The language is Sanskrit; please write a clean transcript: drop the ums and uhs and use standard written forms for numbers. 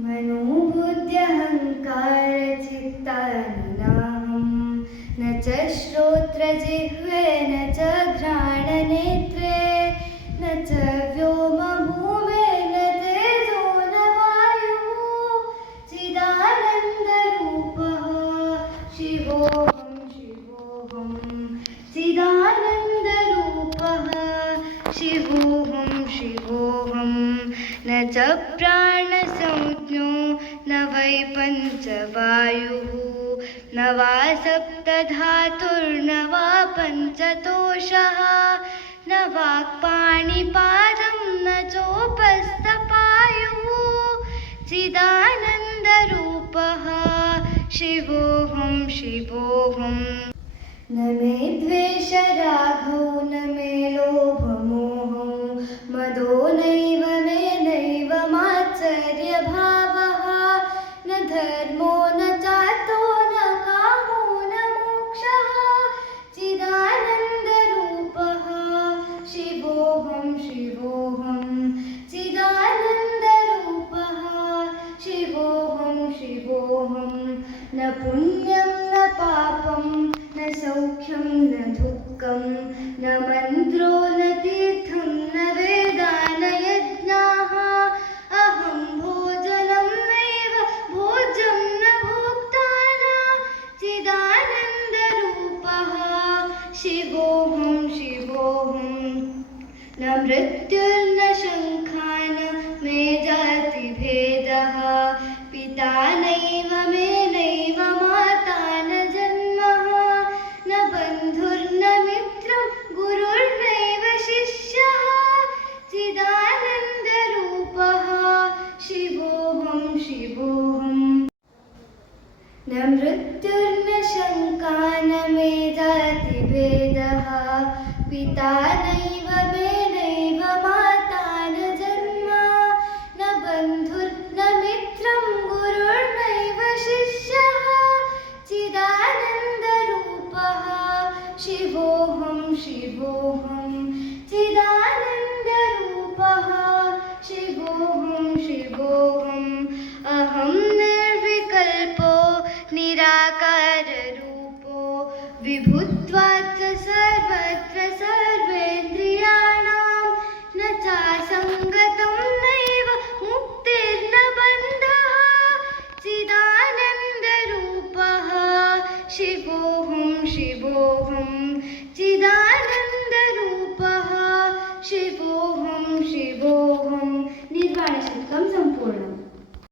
मनोबुद्ध्यहङ्कारचित्तानि नाहं न च श्रोत्रजिह्वे न च घ्राणनेत्रे न च व्योमभूमे न तेजो न वायुः चिदानन्दरूपः शिवोऽहं शिवोऽहं चिदानन्दरूपः शिवोऽहं शिवोऽहं न च प्राणसंज्ञो न वै पञ्चवायुः न वा सप्तधातुर्न वा पञ्चतोषः न वाक्पाणिपादं न चोपस्थपायुः चिदानन्दरूपः शिवोऽहं शिवोऽहं न मे द्वेषरागौ न मे लोभमोहौ मदो नैव मे नैव मात्सर्यभावः न धर्मो न चार्थो न कामो न मोक्षः चिदानन्दरूपः शिवोऽहं शिवोऽहं चिदानन्दरूपः शिवोऽहं शिवोऽहं न पुण्यं न पापं न सौख्यं न दुःखं न मन्त्रो न तीर्थं न वेदा न यज्ञाः अहं भोजनं नैव भोज्यं न भोक्ता न चिदानन्दरूपः शिवोऽहं शिवोऽहं न मृत्युर्न शङ्का न मे जातिभेदः पिता नैव मे नैव माता न जन्मः न बन्धुर्न मित्रं गुरुर्नैव शिष्यः चिदानन्दरूपः शिवोऽहं शिवोऽहं न मृत्युर्न शङ्का न मे जातिभेदः पिता नैव मे नैव माता न जन्म न बन्धुर्न मित्रं गुरुर्नैव शिष्यः चिदानन्दरूपः शिवोऽहं शिवोऽहं चिदानन्दरूपः शिवोऽहं शिवोऽहम् अहं निर्विकल्पो निराकाररूपो विभुत्वात् सर्वत्र सर्वेन्द्रियाणां न चासङ्गतं नैव मुक्तिर्न बन्धः चिदानन्दरूपः शिवोऽहं शिवोऽहं चिदानन्दरूपः शिवोऽहं शिवोऽहं निर्वाणशतकं सम्पूर्णम्।